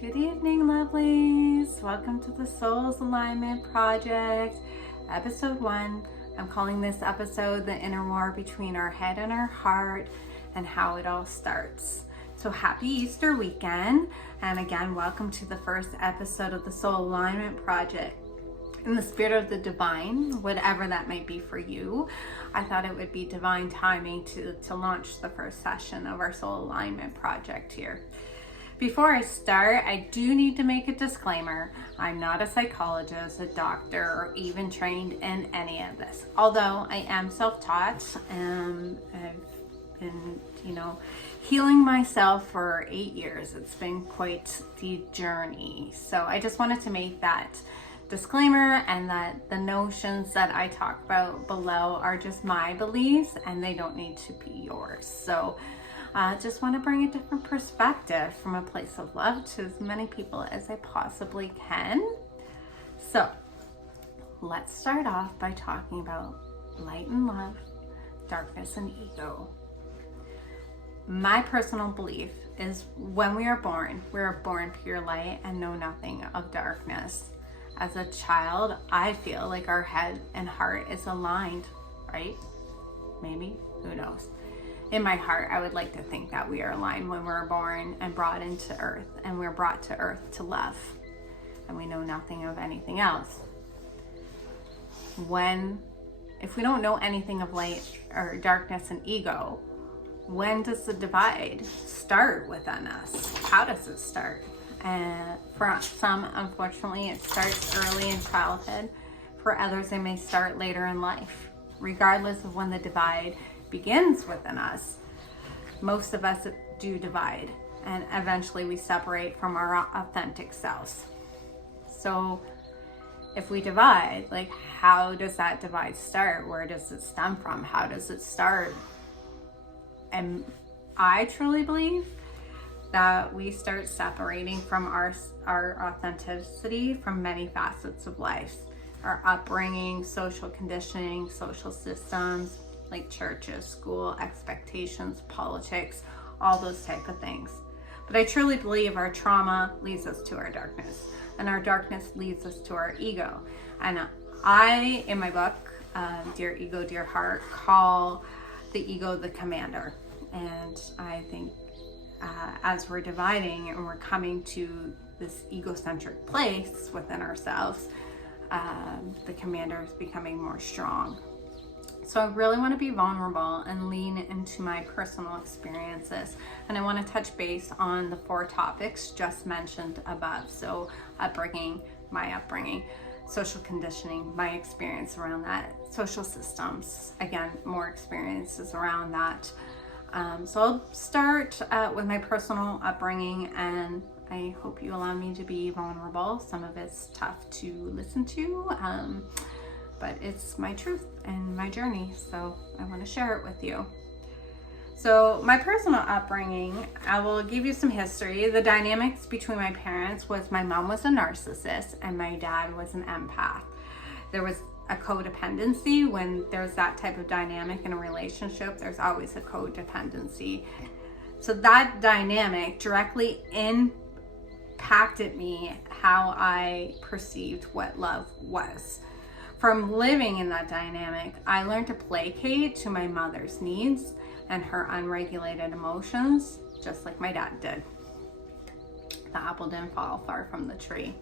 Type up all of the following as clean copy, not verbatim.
Good evening, lovelies. Welcome to the Soul's Alignment Project, episode 1. I'm calling this episode The Inner War Between Our Head and Our Heart and How It All Starts. So happy Easter weekend. And again, welcome to the first episode of the Soul Alignment Project. In the spirit of the divine, whatever that might be for you, I thought it would be divine timing to launch the first session of our Soul Alignment Project here. Before I start, I do need to make a disclaimer. I'm not a psychologist, a doctor, or even trained in any of this. Although I am self-taught, I've been, healing myself for 8 years. It's been quite the journey. So I just wanted to make that disclaimer, and that the notions that I talk about below are just my beliefs and they don't need to be yours. So just want to bring a different perspective from a place of love to as many people as I possibly can. So let's start off by talking about light and love, darkness and ego. My personal belief is when we are born pure light and know nothing of darkness. As a child, I feel like our head and heart is aligned, right? Maybe, who knows? In my heart, I would like to think that we are aligned when we're born and brought into earth, and we're brought to earth to love, and we know nothing of anything else. If we don't know anything of light or darkness and ego, when does the divide start within us? How does it start? And for some, unfortunately, it starts early in childhood. For others, it may start later in life. Regardless of when the divide begins within us, most of us do divide, and eventually we separate from our authentic selves. So if we divide, how does that divide start? Where does it stem from? How does it start? And I truly believe that we start separating from our authenticity from many facets of life. Our upbringing, social conditioning, social systems, like churches, school, expectations, politics, all those type of things. But I truly believe our trauma leads us to our darkness, and our darkness leads us to our ego. And I, in my book, Dear Ego, Dear Heart, call the ego the commander. And I think as we're dividing and we're coming to this egocentric place within ourselves, the commander is becoming more strong. So I really want to be vulnerable and lean into my personal experiences. And I want to touch base on the 4 topics just mentioned above. So my upbringing, social conditioning, my experience around that, social systems, again, more experiences around that. So I'll start with my personal upbringing, and I hope you allow me to be vulnerable. Some of it's tough to listen to, but it's my truth and my journey, so I want to share it with you. So my personal upbringing, I will give you some history. The dynamics between my parents was my mom was a narcissist and my dad was an empath. There was a codependency. When there's that type of dynamic in a relationship, there's always a codependency. So that dynamic directly impacted me, how I perceived what love was. From living in that dynamic, I learned to placate to my mother's needs and her unregulated emotions, just like my dad did. The apple didn't fall far from the tree.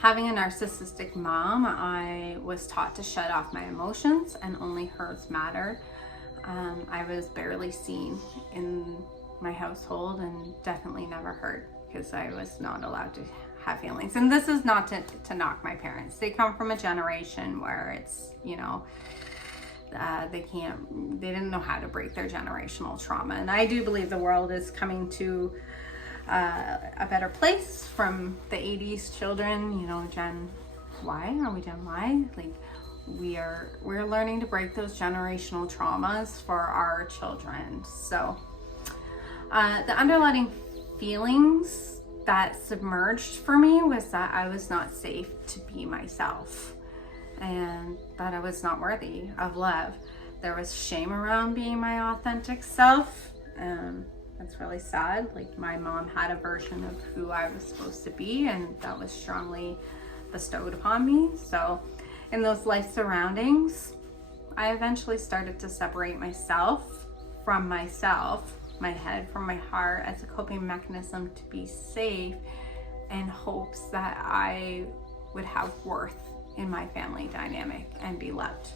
Having a narcissistic mom, I was taught to shut off my emotions and only hers mattered. I was barely seen in my household and definitely never heard, because I was not allowed to have feelings. And this is not to knock my parents. They come from a generation where it's, they didn't know how to break their generational trauma. And I do believe the world is coming to a better place from the 80s children, Gen Y. Are we Gen Y? We're learning to break those generational traumas for our children. So the underlying feelings that submerged for me was that I was not safe to be myself, and that I was not worthy of love. There was shame around being my authentic self. That's really sad. Like, my mom had a version of who I was supposed to be, and that was strongly bestowed upon me. So in those life surroundings, I eventually started to separate myself from myself, my head from my heart, as a coping mechanism to be safe, in hopes that I would have worth in my family dynamic and be loved.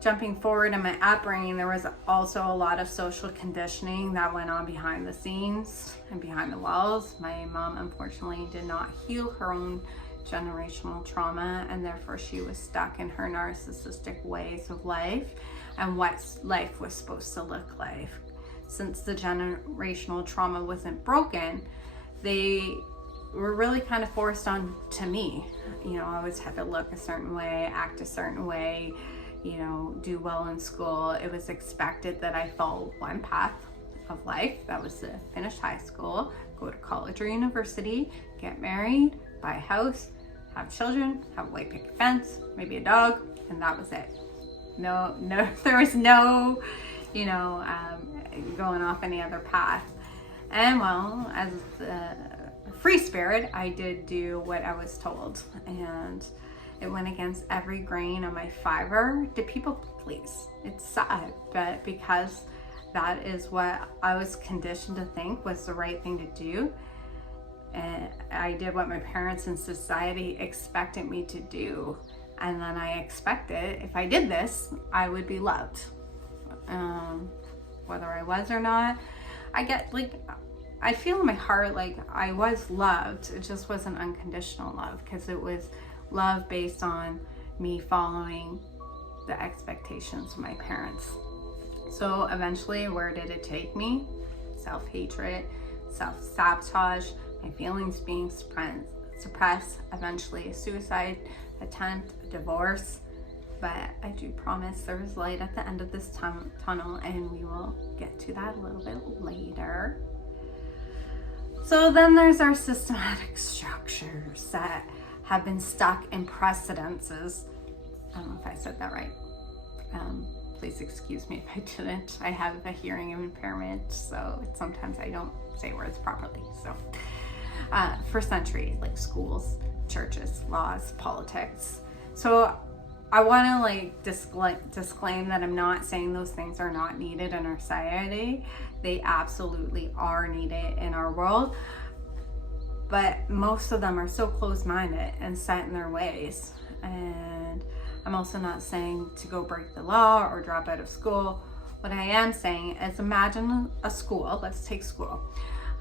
Jumping forward in my upbringing, there was also a lot of social conditioning that went on behind the scenes and behind the walls. My mom, unfortunately, did not heal her own generational trauma, and therefore she was stuck in her narcissistic ways of life and what life was supposed to look like. Since the generational trauma wasn't broken, they were really kind of forced on to me. You know, I always had to look a certain way, act a certain way, you know, do well in school. It was expected that I follow one path of life. That was to finish high school, go to college or university, get married, buy a house, have children, have a white picket fence, maybe a dog, and that was it. No, there was no, you know, going off any other path. And well, as a free spirit, I did do what I was told, and it went against every grain of my fiber to people please. It's sad, but because that is what I was conditioned to think was the right thing to do, and I did what my parents and society expected me to do. And then I expected if I did this, I would be loved. Whether I was or not, I feel in my heart like I was loved. It just wasn't unconditional love, because it was love based on me following the expectations of my parents. So eventually, where did it take me? Self-hatred, self-sabotage, my feelings being suppressed, eventually a suicide attempt, a divorce. But I do promise there is light at the end of this tunnel, and we will get to that a little bit later. So then there's our systematic structures that have been stuck in precedences. I don't know if I said that right. Please excuse me if I didn't. I have a hearing impairment, so sometimes I don't say words properly. So for centuries, like schools, churches, laws, politics. So I want to like disclaim that I'm not saying those things are not needed in our society. They absolutely are needed in our world, but most of them are so closed-minded and set in their ways. And I'm also not saying to go break the law or drop out of school. What I am saying is, imagine a school, let's take school,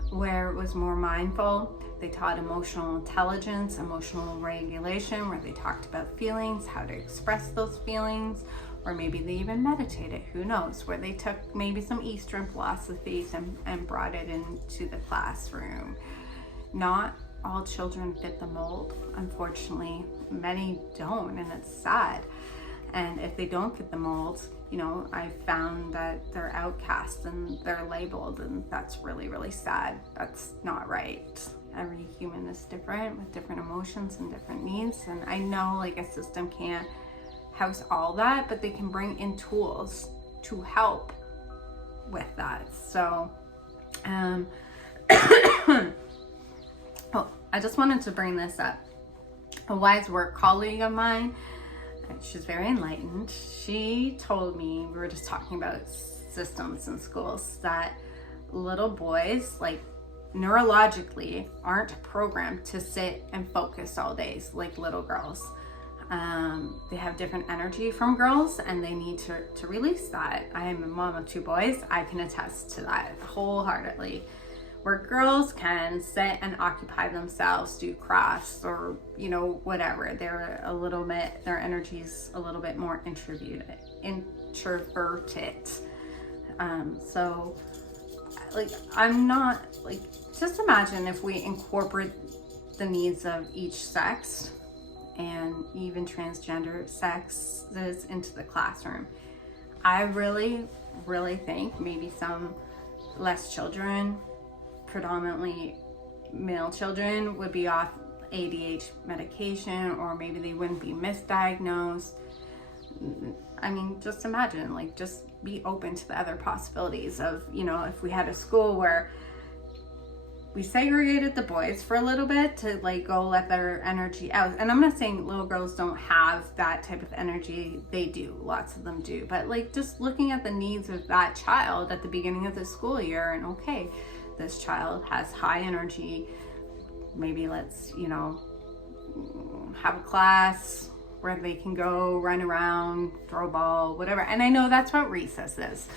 where it was more mindful. They taught emotional intelligence, emotional regulation, where they talked about feelings, how to express those feelings, or maybe they even meditated, who knows, where they took maybe some Eastern philosophies and brought it into the classroom. Not all children fit the mold, unfortunately. Many don't, and it's sad. And if they don't fit the mold, you know, I found that they're outcast and they're labeled, and that's really, really sad. That's not right. Every human is different with different emotions and different needs. And I know like a system can't house all that, but they can bring in tools to help with that. So, I just wanted to bring this up. A wise work colleague of mine, she's very enlightened. She told me, we were just talking about systems in schools, that little boys, like neurologically, aren't programmed to sit and focus all days like little girls. They have different energy from girls, and they need to release that. I am a mom of 2 boys. I can attest to that wholeheartedly. Where girls can sit and occupy themselves, do crafts, or, you know, whatever. They're a little bit, their energy's a little bit more introverted. So, like, I'm not, like, just imagine if we incorporate the needs of each sex and even transgender sexes into the classroom. I really, really think maybe some less children, predominantly male children, would be off ADHD medication, or maybe they wouldn't be misdiagnosed. I mean, just imagine, like, just be open to the other possibilities of, you know, if we had a school where we segregated the boys for a little bit to like go let their energy out. And I'm not saying little girls don't have that type of energy. They do. Lots of them do. But like just looking at the needs of that child at the beginning of the school year and okay, this child has high energy. Maybe let's, you know, have a class where they can go run around, throw a ball, whatever. And I know that's what recess is.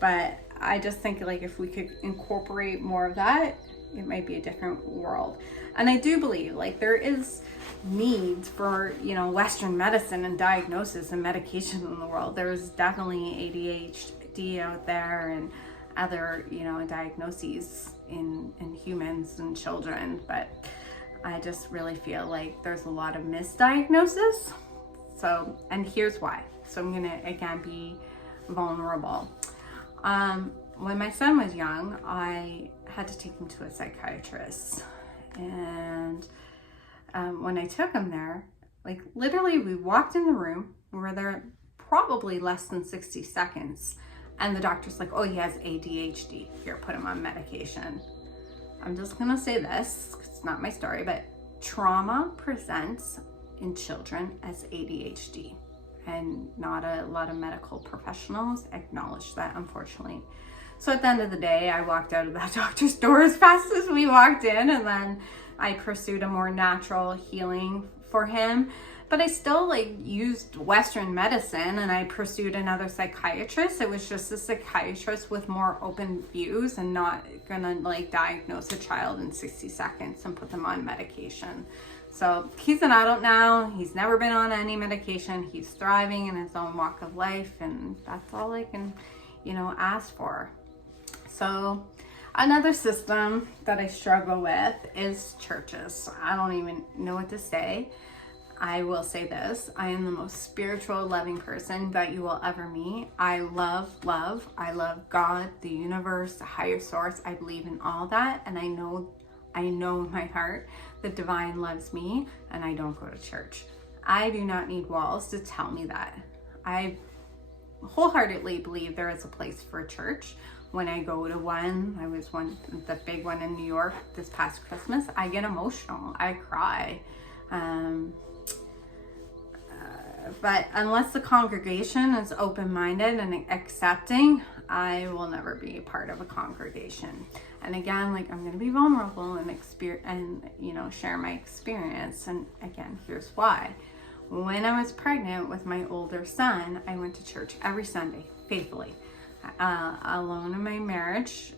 But I just think like if we could incorporate more of that, it might be a different world. And I do believe like there is needs for, you know, Western medicine and diagnosis and medication in the world. There's definitely ADHD out there and other, you know, diagnoses in humans and children. But I just really feel like there's a lot of misdiagnosis. So, and here's why. So I'm gonna again be vulnerable. When my son was young, I had to take him to a psychiatrist. And when I took him there, like literally we walked in the room, we were there probably less than 60 seconds. And the doctor's like, oh, he has ADHD. Here, put him on medication. I'm just gonna say this, 'cause it's not my story, but trauma presents in children as ADHD. And not a lot of medical professionals acknowledge that, unfortunately. So at the end of the day, I walked out of that doctor's door as fast as we walked in, and then I pursued a more natural healing for him. But I still like used Western medicine, and I pursued another psychiatrist. It was just a psychiatrist with more open views and not gonna like diagnose a child in 60 seconds and put them on medication. So he's an adult now. He's never been on any medication. He's thriving in his own walk of life, and that's all I can, you know, ask for. So another system that I struggle with is churches. I don't even know what to say. I will say this, I am the most spiritual, loving person that you will ever meet. I love love. I love God, the universe, the higher source. I believe in all that. And I know in my heart the divine loves me, and I don't go to church. I do not need walls to tell me that. I wholeheartedly believe there is a place for church. When I go to one, I was the big one in New York this past Christmas, I get emotional, I cry. But unless the congregation is open-minded and accepting, I will never be a part of a congregation. And again, like I'm gonna be vulnerable and you know, share my experience. And again, here's why. When I was pregnant with my older son, I went to church every Sunday, faithfully. Alone in my marriage,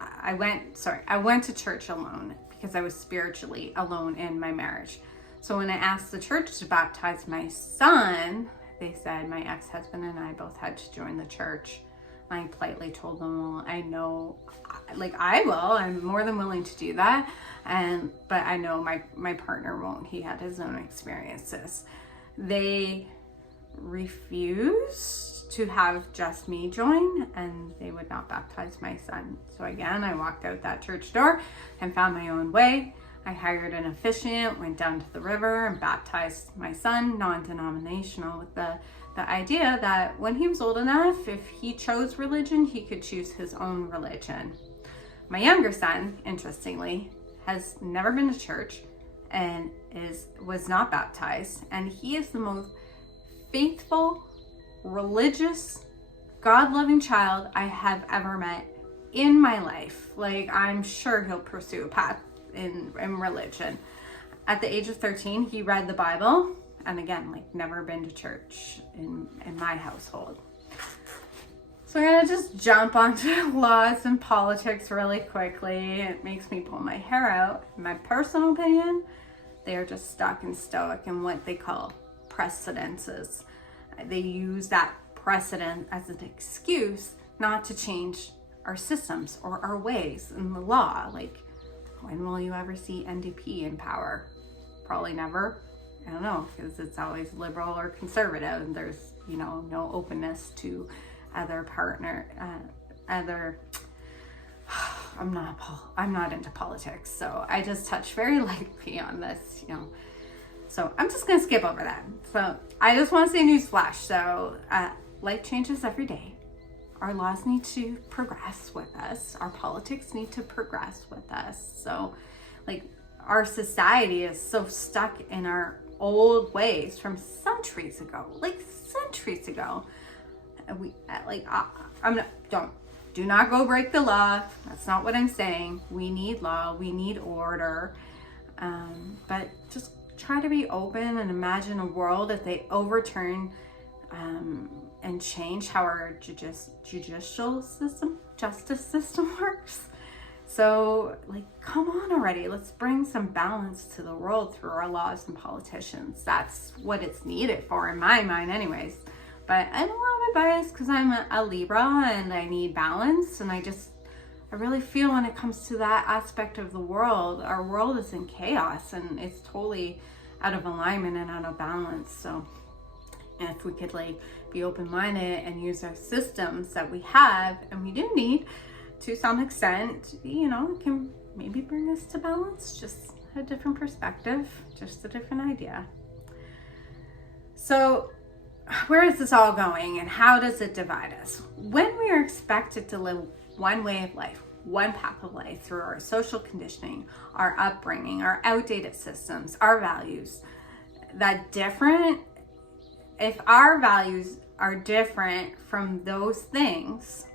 I went to church alone because I was spiritually alone in my marriage. So when I asked the church to baptize my son, they said my ex-husband and I both had to join the church. I politely told them, well, I know, like I will, I'm more than willing to do that. But I know my partner won't. He had his own experiences. They refused to have just me join, and they would not baptize my son. So again, I walked out that church door and found my own way. I hired an officiant, went down to the river and baptized my son, non-denominational, with the idea that when he was old enough, if he chose religion, he could choose his own religion. My younger son, interestingly, has never been to church and was not baptized, and he is the most faithful, religious, God-loving child I have ever met in my life. Like, I'm sure he'll pursue a path in religion. At the age of 13, he read the Bible, and again, like never been to church in my household. So I'm gonna just jump onto laws and politics really quickly. It makes me pull my hair out. In my personal opinion, they are just stuck and stoic in what they call precedences. They use that precedent as an excuse not to change our systems or our ways in the law. Like, when will you ever see NDP in power? Probably never. I don't know, because it's always liberal or conservative, and there's, you know, no openness to other I'm not into politics, so I just touch very lightly on this, you know. So I'm just going to skip over that. So I just want to say newsflash. So life changes every day. Our laws need to progress with us. Our politics need to progress with us. So like our society is so stuck in our old ways from centuries ago, like centuries ago. We like do not go break the law. That's not what I'm saying. We need law, we need order, but just try to be open and imagine a world if they overturn and change how our judicial system, justice system works. So like, come on already, let's bring some balance to the world through our laws and politicians. That's what it's needed for, in my mind anyways. But I'm a little bit biased because I'm a Libra and I need balance, and I really feel when it comes to that aspect of the world, our world is in chaos and it's totally out of alignment and out of balance. So if we could like be open-minded and use our systems that we have, and we do need to some extent, you know, it can maybe bring us to balance, just a different perspective, just a different idea. So where is this all going and how does it divide us? When we are expected to live one way of life, one path of life through our social conditioning, our upbringing, our outdated systems, our values, if our values are different from those things,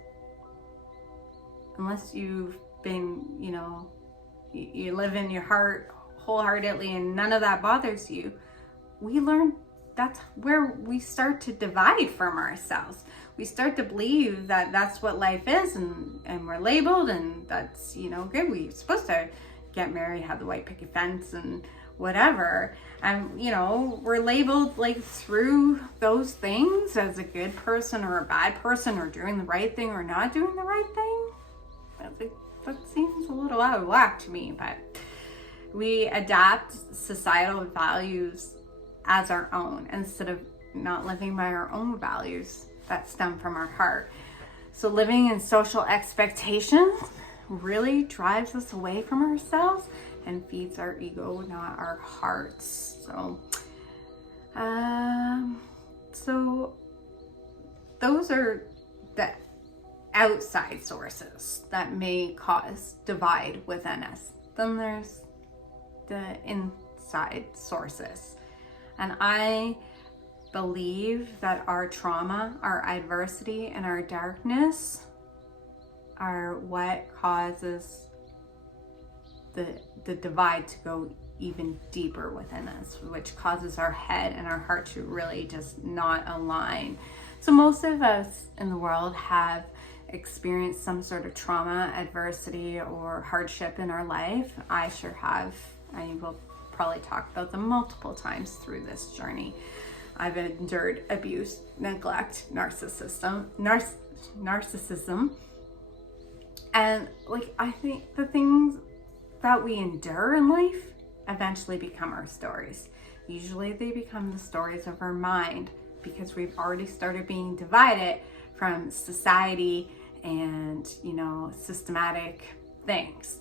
unless you've been, you know, you live in your heart wholeheartedly and none of that bothers you, we learn that's where we start to divide from ourselves. We start to believe that that's what life is, and we're labeled, and that's, you know, good. We're supposed to get married, have the white picket fence and whatever. And, you know, we're labeled like through those things as a good person or a bad person, or doing the right thing or not doing the right thing. That seems a little out of whack to me, but we adapt societal values as our own instead of not living by our own values that stem from our heart. So living in social expectations really drives us away from ourselves and feeds our ego, not our hearts. So those are the outside sources that may cause divide within us. Then there's the inside sources. And I believe that our trauma, our adversity, and our darkness are what causes the divide to go even deeper within us, which causes our head and our heart to really just not align. So most of us in the world have experienced some sort of trauma, adversity, or hardship in our life. I sure have. I will probably talk about them multiple times through this journey. I've endured abuse, neglect, narcissism, and like, I think the things that we endure in life eventually become our stories. Usually they become the stories of our mind because we've already started being divided from society and, you know, systematic things.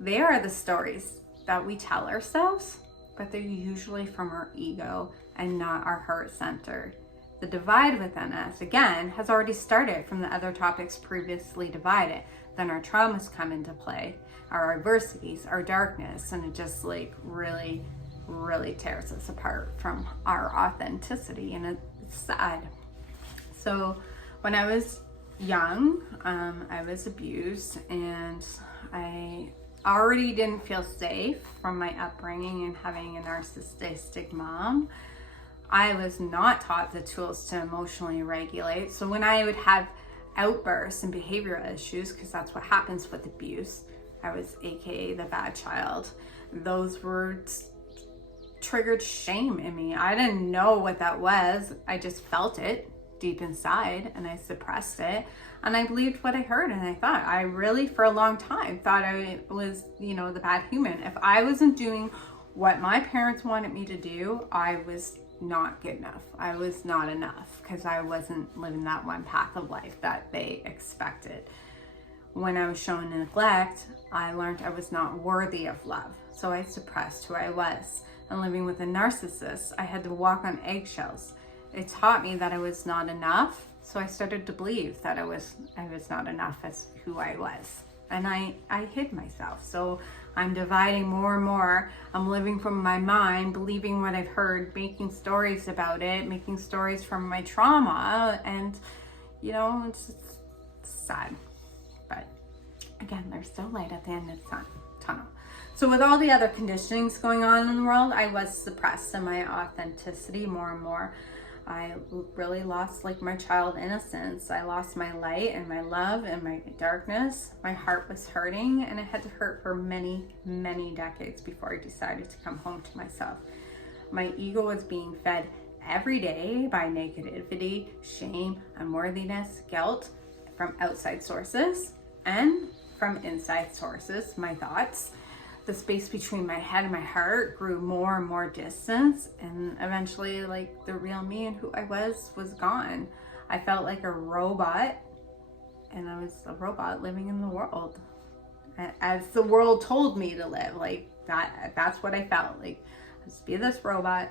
They are the stories that we tell ourselves, but they're usually from our ego and not our heart center. The divide within us, again, has already started from the other topics previously divided. Then our traumas come into play, our adversities, our darkness, and it just like really, really tears us apart from our authenticity, and it's sad. So when I was young, I was abused, and I already didn't feel safe from my upbringing and having a narcissistic mom. I was not taught the tools to emotionally regulate. So when I would have outbursts and behavioral issues, because that's what happens with abuse, I was AKA the bad child. Those words triggered shame in me. I didn't know what that was. I just felt it deep inside and I suppressed it. And I believed what I heard, and I really, for a long time, thought I was, you know, the bad human. If I wasn't doing what my parents wanted me to do, I was not good enough. I was not enough because I wasn't living that one path of life that they expected. When I was shown neglect, I learned I was not worthy of love. So I suppressed who I was. and living with a narcissist, I had to walk on eggshells. It taught me that I was not enough, so I started to believe that I was not enough as who I was. And I hid myself. So I'm dividing more and more. I'm living from my mind, believing what I've heard, making stories about it, making stories from my trauma. And, you know, it's sad. But again, there's still light at the end of the tunnel. So with all the other conditionings going on in the world, I was suppressed in my authenticity more and more. I really lost like my child innocence. I lost my light and my love and my darkness. My heart was hurting, and it had to hurt for many, many decades before I decided to come home to myself. My ego was being fed every day by negativity, shame, unworthiness, guilt from outside sources and from inside sources, my thoughts. The space between my head and my heart grew more and more distance, and eventually like the real me and who I was gone. I felt like a robot, and I was a robot living in the world as the world told me to live. Like that's what I felt like. Let's be this robot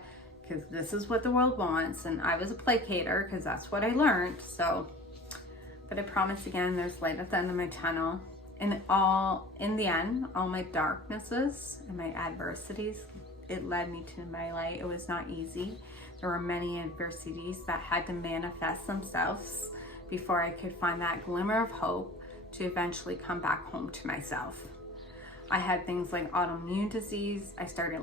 because this is what the world wants, and I was a placater because that's what I learned. So, but I promise again, there's light at the end of my tunnel. And in the end, all my darknesses and my adversities, it led me to my light. It was not easy. There were many adversities that had to manifest themselves before I could find that glimmer of hope to eventually come back home to myself. I had things like autoimmune disease. I started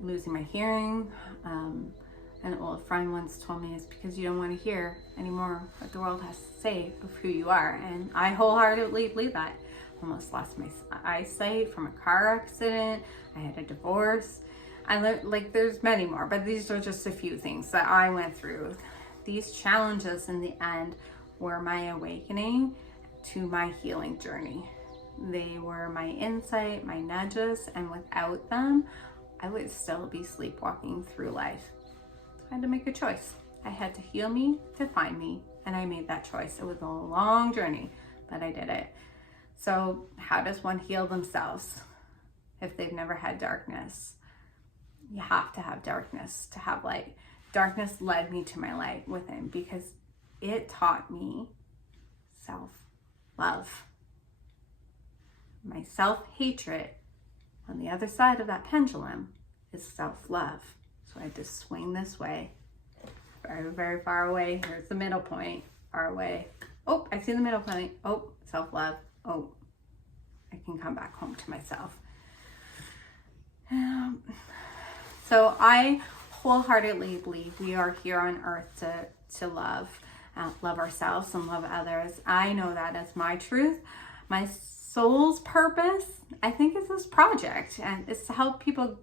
losing my hearing. An old friend once told me it's because you don't want to hear anymore what the world has to say of who you are. And I wholeheartedly believe that. Almost lost my eyesight from a car accident. I had a divorce. There's many more, but these are just a few things that I went through. These challenges in the end were my awakening to my healing journey. They were my insight, my nudges, and without them, I would still be sleepwalking through life. I had to make a choice. I had to heal me to find me, and I made that choice. It was a long journey, but I did it. So how does one heal themselves if they've never had darkness? You have to have darkness to have light. Darkness led me to my light within because it taught me self-love. My self-hatred on the other side of that pendulum is self-love. So I had to swing this way, very, very far away. Here's the middle point, far away. Oh, I see the middle point. Oh, self-love. Oh, I can come back home to myself. So I wholeheartedly believe we are here on earth to love ourselves and love others. I know that as my truth. My soul's purpose, I think, is this project, and it's to help people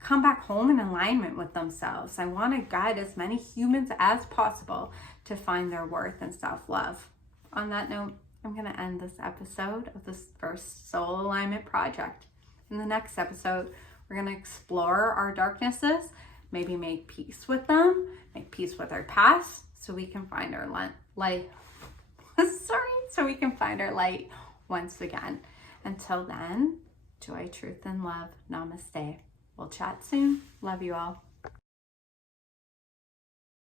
come back home in alignment with themselves. I want to guide as many humans as possible to find their worth and self-love. On that note, I'm going to end this episode of this first soul alignment project. In the next episode, we're going to explore our darknesses, maybe make peace with them, make peace with our past, so we can find our light. So we can find our light once again. Until then, joy, truth, and love. Namaste. We'll chat soon. Love you all.